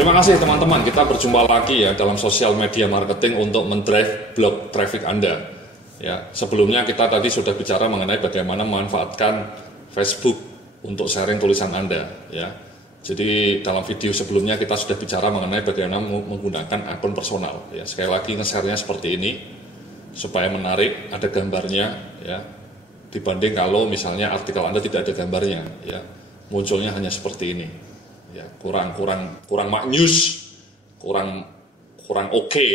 Terima kasih teman-teman, kita berjumpa lagi ya dalam sosial media marketing untuk mendrive blog traffic Anda. Ya, sebelumnya kita tadi sudah bicara mengenai bagaimana memanfaatkan Facebook untuk sharing tulisan Anda. Ya, jadi dalam video sebelumnya kita sudah bicara mengenai bagaimana menggunakan akun personal. Ya, sekali lagi nge-share-nya seperti ini supaya menarik, ada gambarnya. Ya, dibanding kalau misalnya artikel Anda tidak ada gambarnya. Ya, munculnya hanya seperti ini. Ya, kurang maknyus, kurang oke.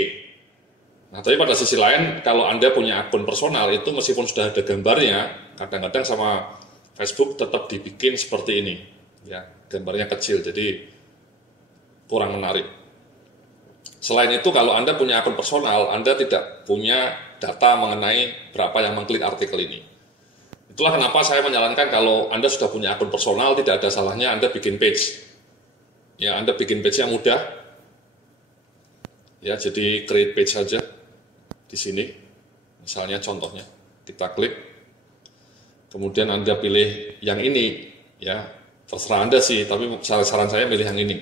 Nah, tapi pada sisi lain kalau Anda punya akun personal itu meskipun sudah ada gambarnya, kadang-kadang sama Facebook tetap dibikin seperti ini. Ya, gambarnya kecil, jadi kurang menarik. Selain itu kalau Anda punya akun personal, Anda tidak punya data mengenai berapa yang mengklik artikel ini. Itulah kenapa saya menyarankan kalau Anda sudah punya akun personal, tidak ada salahnya Anda bikin page. Ya, Anda bikin page-nya mudah. Ya, jadi create page saja di sini. Misalnya contohnya, kita klik. Kemudian Anda pilih yang ini, ya. Terserah Anda sih, tapi saran saya pilih yang ini.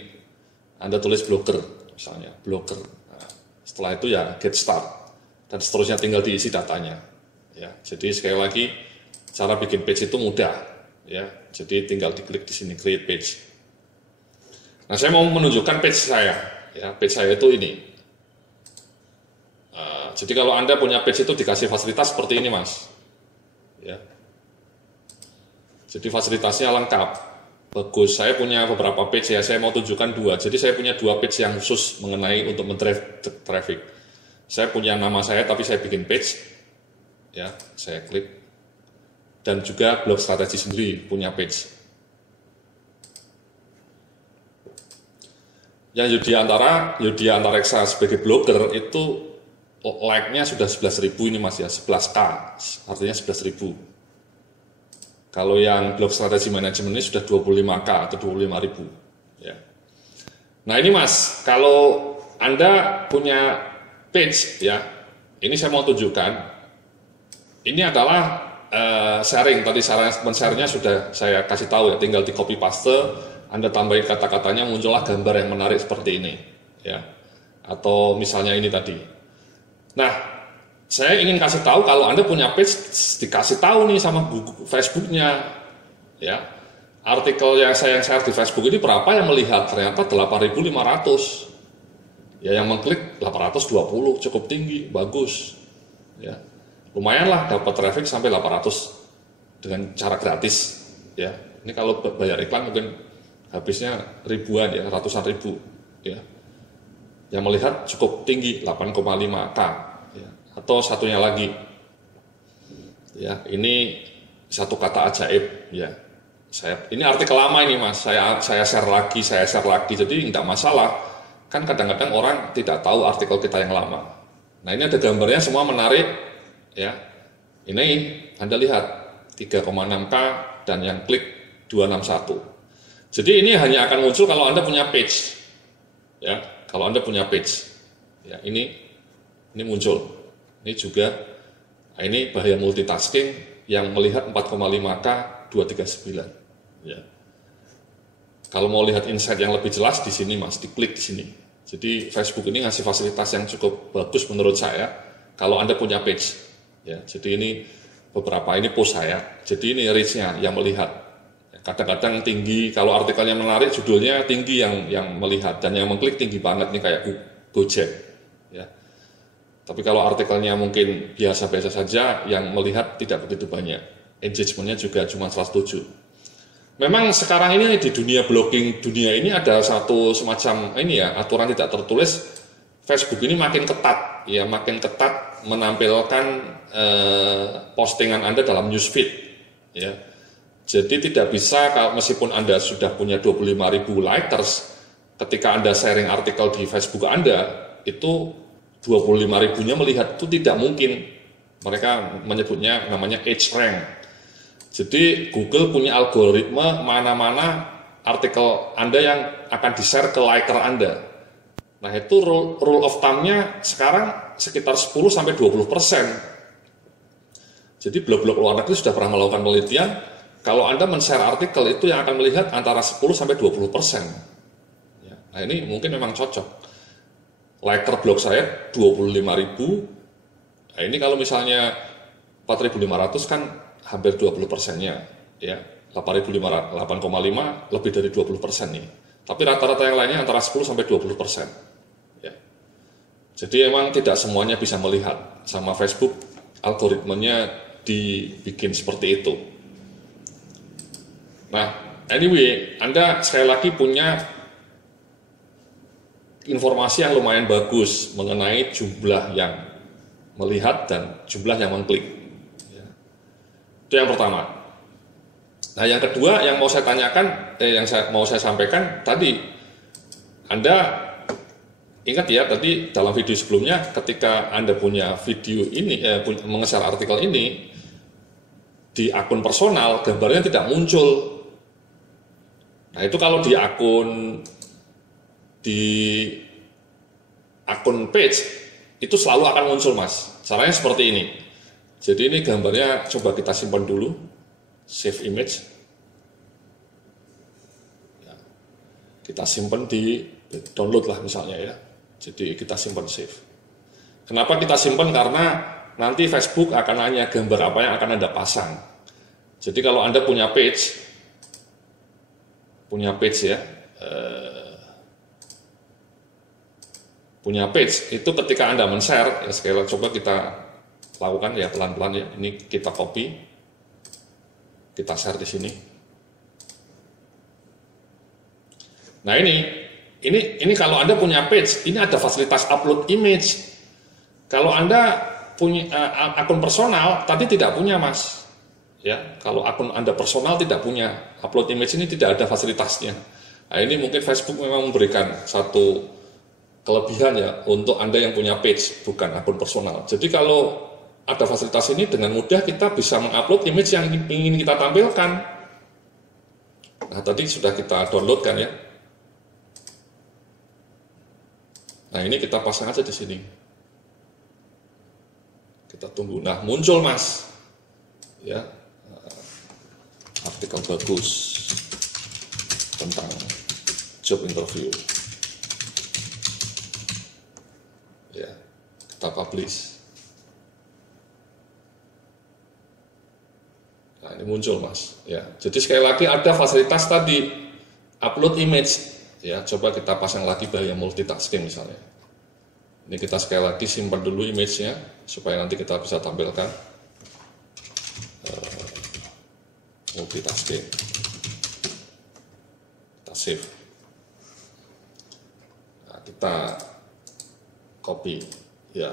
Anda tulis blogger, misalnya, blogger. Nah, setelah itu ya get start dan seterusnya tinggal diisi datanya. Ya, jadi sekali lagi cara bikin page itu mudah, ya. Jadi tinggal diklik di sini create page. Nah, saya mau menunjukkan page saya. Ya, page saya itu ini. Jadi kalau Anda punya page itu dikasih fasilitas seperti ini, Mas. Ya. Jadi fasilitasnya lengkap. Bagus. Saya punya beberapa page ya. Saya mau tunjukkan dua. Jadi saya punya dua page yang khusus mengenai untuk mendrive traffic. Saya punya nama saya, tapi saya bikin page. Ya, saya klik. Dan juga blog strategi sendiri punya page. Yang Yudi Antareksa sebagai blogger itu like-nya sudah 11.000 ini Mas ya, 11K, artinya 11.000. Kalau yang blog strategi manajemen ini sudah 25K atau 25.000. Ya. Nah ini Mas, kalau Anda punya page ya, ini saya mau tunjukkan, ini adalah sharing, tadi men-share-nya sudah saya kasih tahu ya, tinggal di copy paste. Anda tambahin kata-katanya, muncullah gambar yang menarik seperti ini, ya. Atau misalnya ini tadi. Nah, saya ingin kasih tahu kalau Anda punya page, dikasih tahu nih sama Facebooknya, ya. Artikel yang saya share di Facebook ini berapa yang melihat? Ternyata 8.500. Ya, yang mengklik 820, cukup tinggi, bagus. Ya, lumayan lah dapat traffic sampai 800 dengan cara gratis. Ya, ini kalau bayar iklan mungkin habisnya ribuan ya, ratusan ribu ya. Yang melihat cukup tinggi 8,5K ya. Atau satunya lagi ya, ini satu kata ajaib ya. Ini artikel lama ini Mas, saya share lagi, jadi tidak masalah. Kan kadang-kadang orang tidak tahu artikel kita yang lama. Nah, ini ada gambarnya semua menarik ya. Ini Anda lihat 3,6K dan yang klik 261. Jadi ini hanya akan muncul kalau Anda punya page, ya. Kalau Anda punya page, ya ini muncul. Ini juga, nah ini bahaya multitasking yang melihat 4,5K 239. Ya. Kalau mau lihat insight yang lebih jelas di sini Mas, diklik di sini. Jadi Facebook ini ngasih fasilitas yang cukup bagus menurut saya. Kalau Anda punya page, ya. Jadi ini beberapa ini post saya. Jadi ini reach-nya yang melihat. Kadang-kadang tinggi, kalau artikelnya menarik, judulnya tinggi yang melihat, dan yang mengklik tinggi banget nih kayak Gojek. Ya. Tapi kalau artikelnya mungkin biasa-biasa saja, yang melihat tidak begitu banyak. Engagementnya juga cuma 107. Memang sekarang ini di dunia blogging dunia ini ada satu semacam ini ya, aturan tidak tertulis. Facebook ini makin ketat, ya makin ketat menampilkan postingan Anda dalam newsfeed. Ya. Jadi tidak bisa, meskipun Anda sudah punya 25.000 likers, ketika Anda sharing artikel di Facebook Anda, itu 25.000-nya melihat, itu tidak mungkin. Mereka menyebutnya namanya age rank. Jadi Google punya algoritma mana-mana artikel Anda yang akan di-share ke liker Anda. Nah itu rule of thumb-nya sekarang sekitar 10-20%. Jadi blog-blog luar negeri sudah pernah melakukan penelitian. Kalau Anda men-share artikel itu yang akan melihat antara 10-20%. Ya. Nah ini mungkin memang cocok. Liker blog saya 25.000. Nah ini kalau misalnya 4.500 kan hampir 20%-nya, ya. 8.500, 8,5 lebih dari 20% nih. Tapi rata-rata yang lainnya antara 10 sampai 20%. Ya. Jadi emang tidak semuanya bisa melihat, sama Facebook algoritmenya dibikin seperti itu. Nah, anyway, Anda sekali lagi punya informasi yang lumayan bagus mengenai jumlah yang melihat dan jumlah yang mengklik. Ya. Itu yang pertama. Nah, yang kedua yang mau saya tanyakan, mau saya sampaikan tadi, Anda ingat ya tadi dalam video sebelumnya ketika Anda punya video ini, mengeser artikel ini di akun personal, gambarnya tidak muncul. Nah, itu kalau di akun page itu selalu akan muncul, Mas. Caranya seperti ini. Jadi ini gambarnya coba kita simpan dulu, save image. Ya. Kita simpan di download lah misalnya ya. Jadi kita simpan save. Kenapa kita simpan? Karena nanti Facebook akan nanya gambar apa yang akan Anda pasang. Jadi kalau Anda punya page ya, punya page itu ketika Anda men-share, ya sekali lagi coba kita lakukan ya pelan-pelan ya. Ini kita copy, kita share di sini. Nah ini kalau Anda punya page, ini ada fasilitas upload image. Kalau Anda punya akun personal, tadi tidak punya, Mas. Ya, kalau akun Anda personal tidak punya upload image, ini tidak ada fasilitasnya. Nah, ini mungkin Facebook memang memberikan satu kelebihan ya untuk Anda yang punya page, bukan akun personal. Jadi kalau ada fasilitas ini, dengan mudah kita bisa mengupload image yang ingin kita tampilkan. Nah, tadi sudah kita download kan ya. Nah, ini kita pasang aja di sini. Kita tunggu. Nah, muncul, Mas. Ya. Artikel bagus tentang job interview. Ya, kita publish. Nah, ini muncul, Mas. Ya, jadi sekali lagi ada fasilitas tadi upload image. Ya, coba kita pasang lagi bahaya multitasking misalnya. Ini kita sekali lagi simpan dulu image-nya supaya nanti kita bisa tampilkan. Multitasking. Kita save. Nah, kita copy. Ya,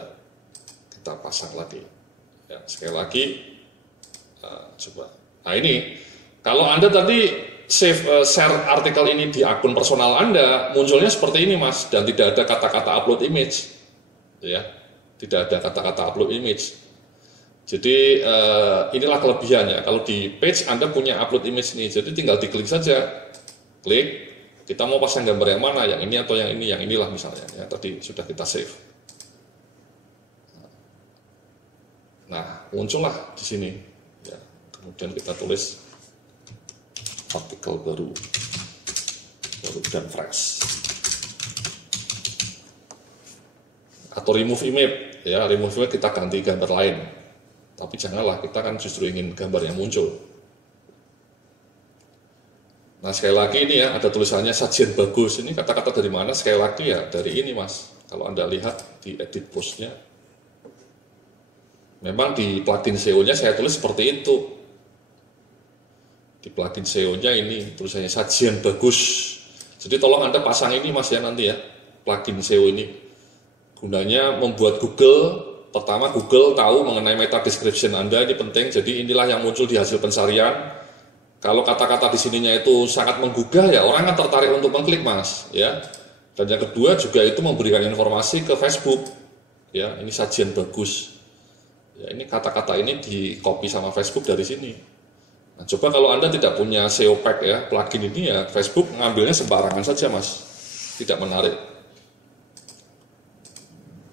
kita pasang lagi. Ya, sekali lagi. Coba. Nah, ini kalau Anda tadi share artikel ini di akun personal Anda, munculnya seperti ini, Mas, dan tidak ada kata-kata upload image. Ya, tidak ada kata-kata upload image. Jadi inilah kelebihannya. Kalau di page Anda punya upload image ini, jadi tinggal diklik saja. Klik, kita mau pasang gambar yang mana, yang ini atau yang ini, yang inilah misalnya. Ya, tadi sudah kita save. Nah, muncullah di sini. Ya, kemudian kita tulis artikel baru dan fresh. Atau remove image, ya remove image kita ganti gambar lain. Tapi janganlah, kita kan justru ingin gambar yang muncul. Nah, sekali lagi ini ya ada tulisannya sajian bagus. Ini kata-kata dari mana? Sekali lagi ya dari ini, Mas. Kalau Anda lihat di edit postnya, memang di plugin SEO-nya saya tulis seperti itu. Di plugin SEO-nya ini tulisannya sajian bagus. Jadi tolong Anda pasang ini, Mas ya, nanti ya, plugin SEO ini. Gunanya membuat Google, pertama Google tahu mengenai meta description Anda, ini penting. Jadi inilah yang muncul di hasil pencarian. Kalau kata-kata di sininya itu sangat menggugah ya, orang akan tertarik untuk mengklik, Mas, ya. Dan yang kedua juga itu memberikan informasi ke Facebook. Ya, ini sajian bagus. Ya, ini kata-kata ini di copy sama Facebook dari sini. Nah, coba kalau Anda tidak punya SEO pack ya, plugin ini ya, Facebook ngambilnya sembarangan saja, Mas. Tidak menarik.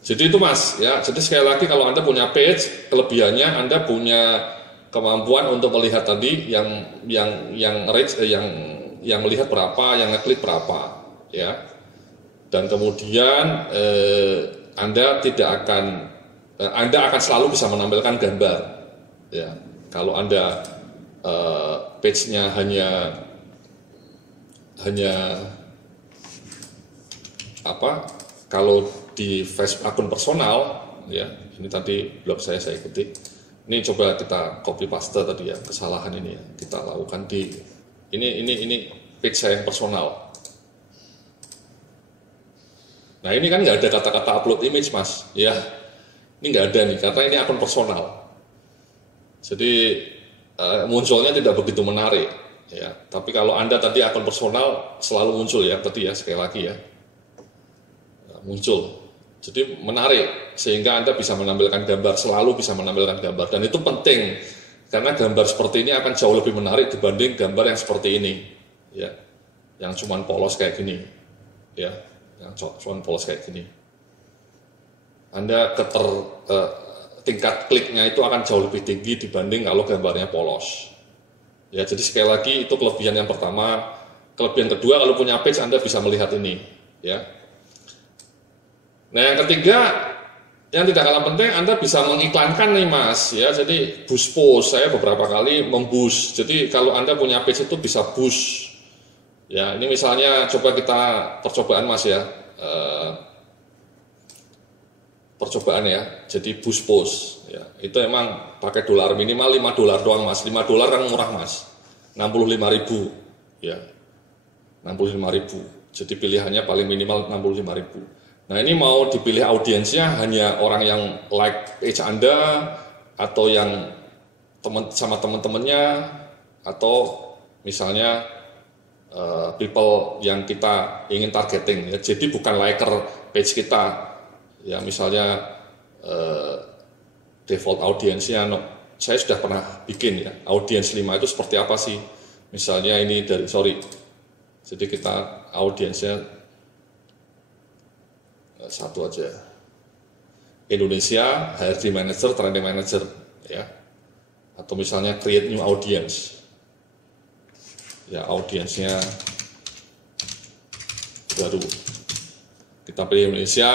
Jadi itu, Mas, ya. Jadi sekali lagi kalau Anda punya page, kelebihannya Anda punya kemampuan untuk melihat tadi yang reach, yang melihat berapa, yang ngeklik berapa, ya. dan kemudian Anda akan selalu bisa menampilkan gambar. Ya, kalau Anda page-nya hanya kalau di Facebook akun personal, ya, ini tadi blog saya ikuti. Ini coba kita copy paste tadi ya, kesalahan ini ya, kita lakukan di ini page saya yang personal. Nah ini kan nggak ada kata-kata upload image mas, ya, ini nggak ada nih karena ini akun personal. Jadi munculnya tidak begitu menarik, ya. Tapi kalau Anda tadi akun personal selalu muncul ya, tadi ya sekali lagi ya, muncul. Jadi menarik sehingga Anda bisa menampilkan gambar, selalu bisa menampilkan gambar, dan itu penting karena gambar seperti ini akan jauh lebih menarik dibanding gambar yang seperti ini, ya, yang cuman polos kayak gini, ya, yang cuman polos kayak gini. Anda tingkat kliknya itu akan jauh lebih tinggi dibanding kalau gambarnya polos. Ya, jadi sekali lagi itu kelebihan yang pertama. Kelebihan kedua, kalau punya page Anda bisa melihat ini, ya. Nah yang ketiga, yang tidak kalah penting, Anda bisa mengiklankan nih mas, ya. Jadi boost post, saya beberapa kali memboost. Jadi kalau Anda punya page itu bisa boost. Ya, ini misalnya coba kita percobaan mas ya, percobaan ya. Jadi boost post, ya. Itu emang pakai dolar, minimal $5 doang mas. $5 yang murah mas, 65.000, ya, 65.000. Jadi pilihannya paling minimal 65.000. Nah ini mau dipilih audiensnya hanya orang yang like page Anda, atau yang sama teman-temannya, atau misalnya people yang kita ingin targeting, ya. Jadi bukan liker page kita, ya, misalnya default audiensnya, saya sudah pernah bikin ya, audiens 5 itu seperti apa sih, misalnya ini jadi kita audiensnya satu aja, Indonesia, HRD Manager, Trending Manager, ya, atau misalnya create new audience, ya, audiensnya baru, kita pilih Indonesia,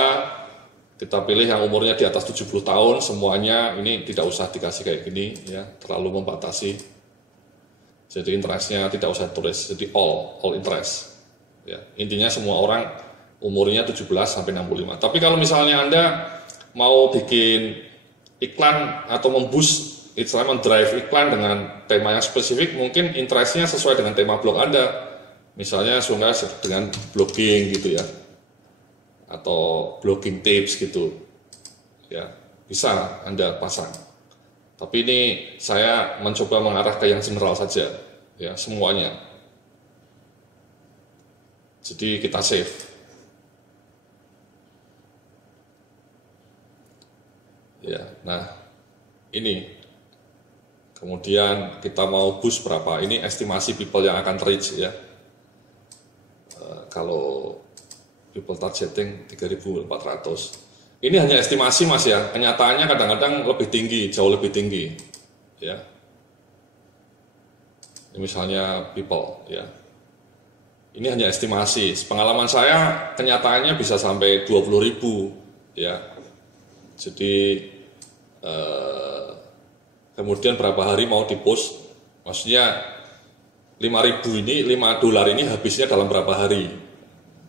kita pilih yang umurnya di atas 70 tahun, semuanya ini tidak usah dikasih kayak gini, ya, terlalu membatasi, jadi interestnya tidak usah tulis, jadi all interest, ya, intinya semua orang umurnya 17 sampai 65. Tapi kalau misalnya Anda mau bikin iklan atau memboost, istilahnya mendrive iklan dengan tema yang spesifik, mungkin interestnya sesuai dengan tema blog Anda. Misalnya suka dengan blogging gitu ya, atau blogging tips gitu, ya, bisa Anda pasang. Tapi ini saya mencoba mengarah ke yang general saja, ya, semuanya. Jadi kita save. Ya, nah ini kemudian kita mau boost berapa, ini estimasi people yang akan reach ya. Kalau people targeting 3.400, ini hanya estimasi mas ya, kenyataannya kadang-kadang lebih tinggi, jauh lebih tinggi ya. Ini misalnya people ya, ini hanya estimasi, pengalaman saya kenyataannya bisa sampai 20.000 ya. Jadi kemudian berapa hari mau dipost, maksudnya 5.000 ini, $5 ini habisnya dalam berapa hari,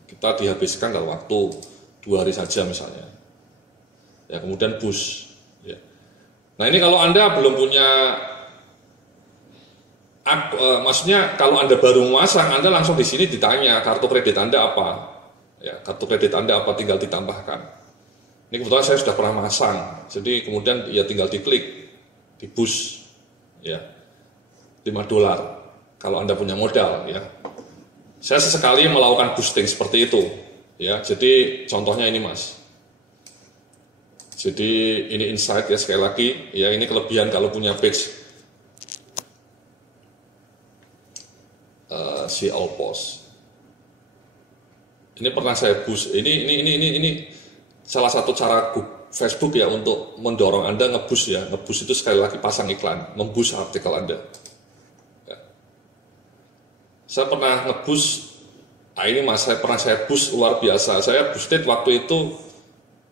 kita dihabiskan dalam waktu 2 hari saja misalnya, ya, kemudian push ya. Nah ini kalau Anda belum punya maksudnya kalau Anda baru memasang, Anda langsung di sini ditanya kartu kredit Anda apa, ya, kartu kredit Anda apa, tinggal ditambahkan. Ini kebetulan saya sudah pernah masang, jadi kemudian ya tinggal diklik, di push, ya, $5 kalau Anda punya modal, ya. Saya sesekali melakukan boosting seperti itu, ya. Jadi contohnya ini mas. Jadi ini insight ya, sekali lagi, ya, ini kelebihan kalau punya page see all post. Ini pernah saya boost. Ini salah satu cara Facebook ya untuk mendorong Anda nge-boost ya. Nge-boost itu sekali lagi pasang iklan, memboost artikel Anda. Ya. Saya pernah nge-boost Nah ini mas, saya boost luar biasa. Saya boosted waktu itu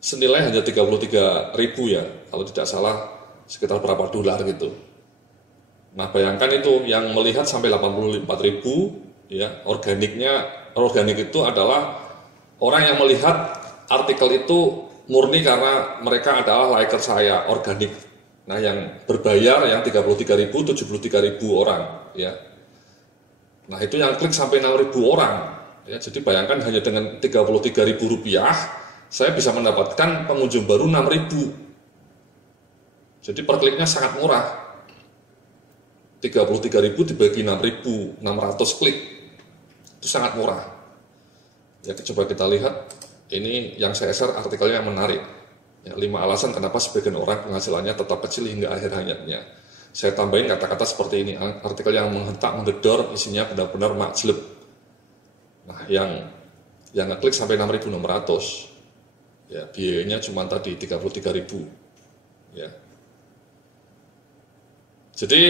senilai hanya 33.000 ya, kalau tidak salah sekitar berapa dolar gitu. Nah bayangkan itu yang melihat sampai 84.000 ya, organik itu adalah orang yang melihat artikel itu murni karena mereka adalah liker saya, organik. Nah yang berbayar yang 33.000, 73.000 orang ya. Nah itu yang klik sampai 6.000 orang ya. Jadi bayangkan hanya dengan 33.000 rupiah saya bisa mendapatkan pengunjung baru 6.000. Jadi per kliknya sangat murah. 33.000 dibagi 6.600 klik. Itu sangat murah. Ya coba kita lihat. Ini yang saya share artikelnya yang menarik. Ya, 5 alasan kenapa sebagian orang penghasilannya tetap kecil hingga akhir hayatnya. Saya tambahin kata-kata seperti ini. Artikel yang menghentak, menggedor, isinya benar-benar makjleb. Nah yang ngeklik sampai 6.600. Ya, biayanya cuma tadi 33.000 ya. Jadi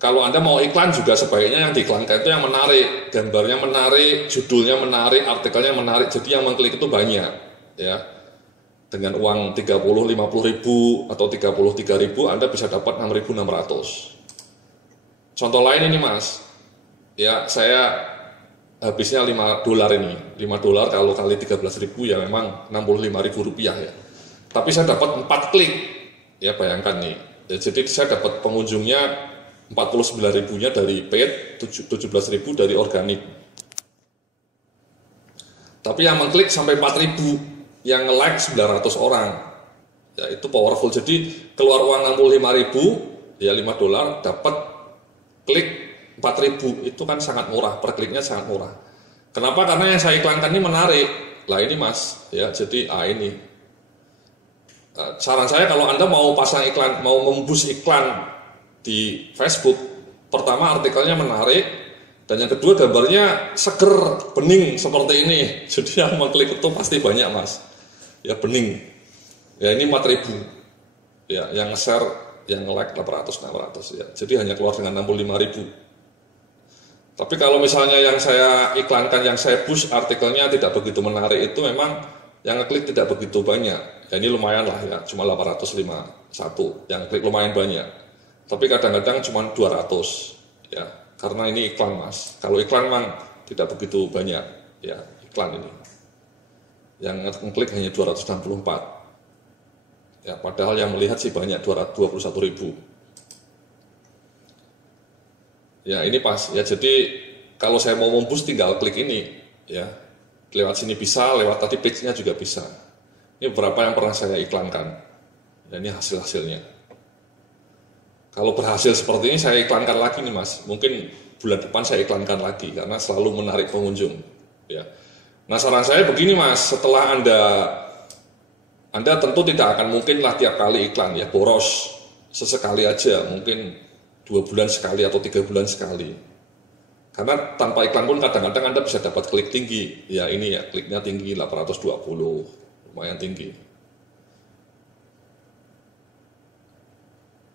kalau Anda mau iklan juga sebaiknya yang diiklankan itu yang menarik, gambarnya menarik, judulnya menarik, artikelnya menarik. Jadi yang mengklik itu banyak ya. Dengan uang 30, 50 ribu atau 33 ribu Anda bisa dapat 6.600. Contoh lain ini mas, ya saya habisnya 5 dolar ini, 5 dolar kalau kali 13.000 ya memang 65.000 rupiah ya. Tapi saya dapat 4 klik, ya bayangkan nih. Ya, jadi saya dapat pengunjungnya 49.000-nya dari paid, 17.000 dari organik. Tapi yang mengklik sampai 4.000, yang nge-like 900 orang. Ya itu powerful. Jadi keluar uang 65.000, ya 5 dolar dapat klik 4.000, itu kan sangat murah, per kliknya sangat murah. Kenapa? Karena yang saya iklankan ini menarik. Lah ini mas, ya jadi ini. Saran saya kalau Anda mau pasang iklan, mau memboost iklan di Facebook, pertama artikelnya menarik, dan yang kedua gambarnya seger, bening seperti ini. Jadi yang mengklik itu pasti banyak mas. Ya bening. Ya ini 4.000. Ya yang share, yang like 800, 600 ya. Jadi hanya keluar dengan 65.000. Tapi kalau misalnya yang saya iklankan, yang saya push artikelnya tidak begitu menarik, itu memang yang ngeklik tidak begitu banyak. Ya ini lumayan lah ya, cuma 851. Yang klik lumayan banyak. Tapi kadang-kadang cuma 200 ya, karena ini iklan mas. Kalau iklan memang tidak begitu banyak ya iklan ini. Yang ngeklik hanya 264. Ya, padahal yang melihat sih banyak 221.000. Ya ini pas ya, jadi kalau saya mau memboost tinggal klik ini ya, lewat sini bisa, lewat tadi page-nya juga bisa. Ini beberapa yang pernah saya iklankan ya, ini hasil-hasilnya. Kalau berhasil seperti ini saya iklankan lagi nih mas, mungkin bulan depan saya iklankan lagi karena selalu menarik pengunjung ya. Nah saran saya begini mas, setelah Anda tentu tidak akan mungkin lah tiap kali iklan ya, boros sesekali aja, mungkin 2 bulan sekali atau 3 bulan sekali. Karena tanpa iklan pun kadang-kadang Anda bisa dapat klik tinggi. Ya ini ya, kliknya tinggi 820, lumayan tinggi.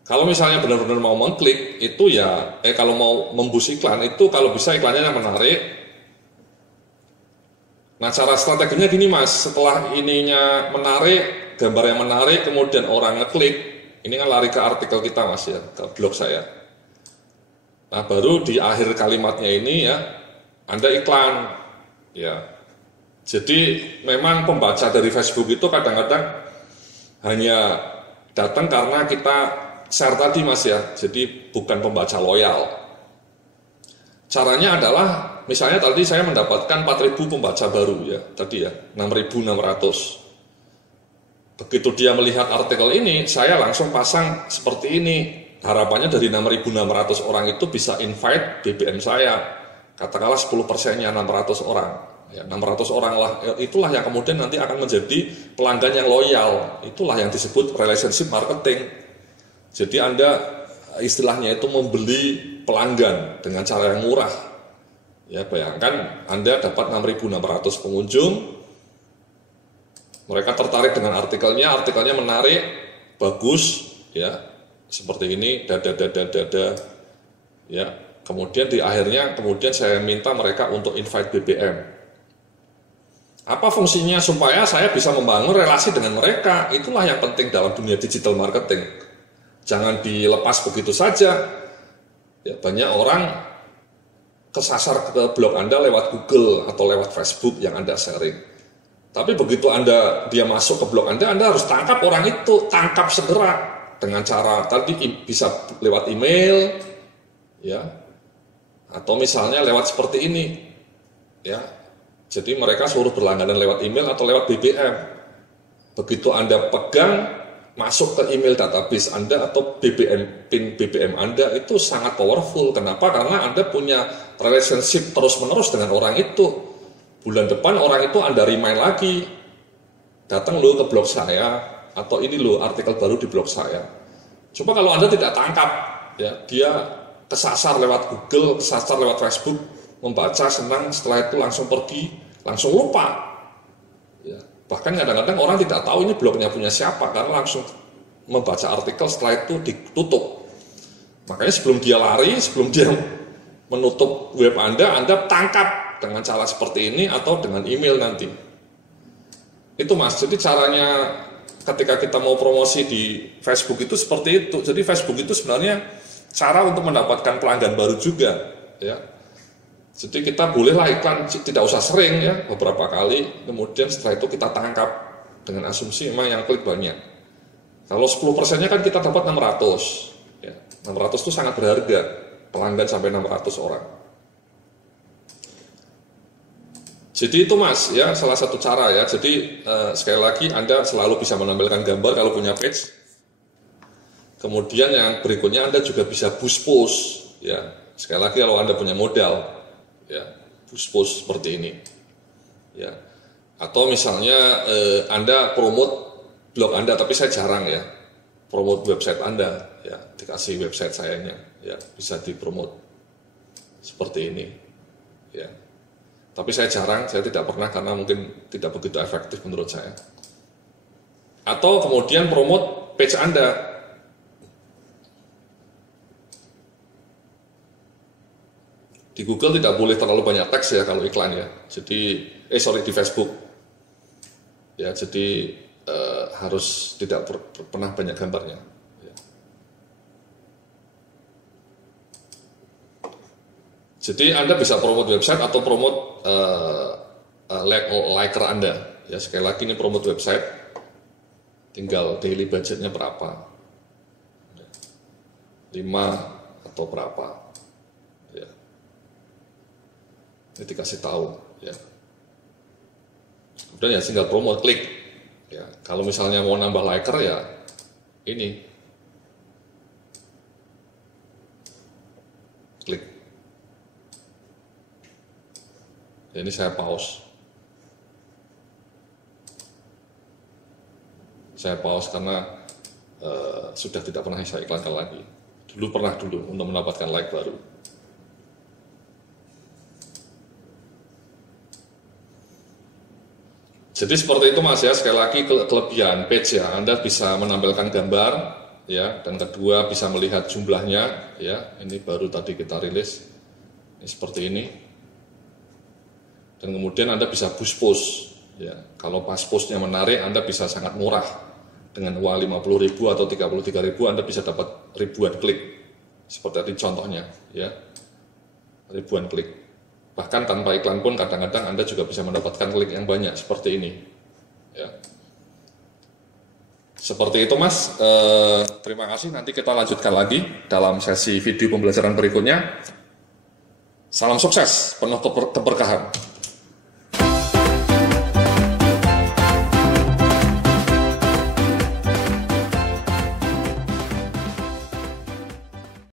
Kalau misalnya benar-benar mau mengklik itu ya, kalau mau memboost iklan itu kalau bisa iklannya yang menarik. Nah cara strateginya gini mas, setelah ininya menarik, gambar yang menarik, kemudian orang ngeklik, ini kan lari ke artikel kita mas ya, ke blog saya. Nah baru di akhir kalimatnya ini ya Anda iklan ya. Jadi memang pembaca dari Facebook itu kadang-kadang hanya datang karena kita share tadi mas ya. Jadi bukan pembaca loyal. Caranya adalah misalnya tadi saya mendapatkan 4.000 pembaca baru ya, tadi ya 6.600. Begitu dia melihat artikel ini, saya langsung pasang seperti ini. Harapannya dari 6.600 orang itu bisa invite BBM saya, katakanlah 10%-nya 600 orang. Ya, 600 orang lah, itulah yang kemudian nanti akan menjadi pelanggan yang loyal. Itulah yang disebut relationship marketing. Jadi Anda istilahnya itu membeli pelanggan dengan cara yang murah. Ya, bayangkan Anda dapat 6.600 pengunjung, mereka tertarik dengan artikelnya menarik, bagus, ya. Seperti ini, dada, ya. Kemudian di akhirnya saya minta mereka untuk invite BBM. Apa fungsinya? Supaya saya bisa membangun relasi dengan mereka. Itulah yang penting dalam dunia digital marketing. Jangan dilepas begitu saja. Ya, banyak orang kesasar ke blog Anda lewat Google atau lewat Facebook yang Anda sharing. Tapi begitu dia masuk ke blog Anda harus tangkap orang itu, tangkap segera dengan cara tadi bisa lewat email, ya, atau misalnya lewat seperti ini, ya. Jadi mereka suruh berlangganan lewat email atau lewat BBM. Begitu Anda pegang, masuk ke email database Anda atau PIN BBM Anda itu sangat powerful. Kenapa? Karena Anda punya relationship terus-menerus dengan orang itu. Bulan depan orang itu Anda remind lagi, datang lo ke blog saya, atau ini lo artikel baru di blog saya. Coba kalau Anda tidak tangkap, ya, dia kesasar lewat Google, kesasar lewat Facebook, membaca, senang, setelah itu langsung pergi, langsung lupa. Ya, bahkan kadang-kadang orang tidak tahu ini blognya punya siapa, karena langsung membaca artikel, setelah itu ditutup. Makanya sebelum dia lari, sebelum dia menutup web Anda tangkap dengan cara seperti ini atau dengan email nanti. Itu Mas, jadi caranya ketika kita mau promosi di Facebook itu seperti itu. Jadi Facebook itu sebenarnya cara untuk mendapatkan pelanggan baru juga, ya. Jadi kita bolehlah iklan tidak usah sering, ya, beberapa kali, kemudian setelah itu kita tangkap dengan asumsi memang yang klik banyak. Kalau 10%-nya kan kita dapat 600, ya. 600 itu sangat berharga, pelanggan sampai 600 orang. Jadi itu Mas, ya, salah satu cara, ya. Jadi sekali lagi Anda selalu bisa menampilkan gambar kalau punya page. Kemudian yang berikutnya Anda juga bisa boost post, ya. Sekali lagi kalau Anda punya modal, ya, boost post seperti ini, ya. Atau misalnya Anda promote blog Anda, tapi saya jarang, ya, promote website Anda, ya, dikasih website sayanya, ya, bisa dipromote seperti ini, ya. Tapi saya jarang, saya tidak pernah karena mungkin tidak begitu efektif menurut saya. Atau kemudian promote page Anda. Di Google tidak boleh terlalu banyak teks, ya, kalau iklan, ya. Jadi, di Facebook. Ya, jadi harus tidak pernah banyak gambarnya. Ya. Jadi Anda bisa promote website atau promote liker Anda. Ya, sekali lagi ini promote website, tinggal daily budgetnya berapa, 5 atau berapa, ya. Ini dikasih tahu, ya. Kemudian ya tinggal promote, klik, ya. Kalau misalnya mau nambah liker, ya ini klik. Ini saya pause. Saya pause karena sudah tidak pernah saya iklankan lagi. Dulu pernah untuk mendapatkan like baru. Jadi seperti itu Mas, ya. Sekali lagi kelebihan page, ya, Anda bisa menampilkan gambar, ya, dan kedua bisa melihat jumlahnya, ya. Ini baru tadi kita rilis. Ini seperti ini. Dan kemudian Anda bisa boost post, ya. Kalau pas postnya menarik, Anda bisa sangat murah. Dengan uang 50.000 atau 33.000 Anda bisa dapat ribuan klik. Seperti tadi contohnya, ya. Ribuan klik. Bahkan tanpa iklan pun kadang-kadang Anda juga bisa mendapatkan klik yang banyak seperti ini, ya. Seperti itu Mas. Terima kasih, nanti kita lanjutkan lagi dalam sesi video pembelajaran berikutnya. Salam sukses, penuh keberkahan.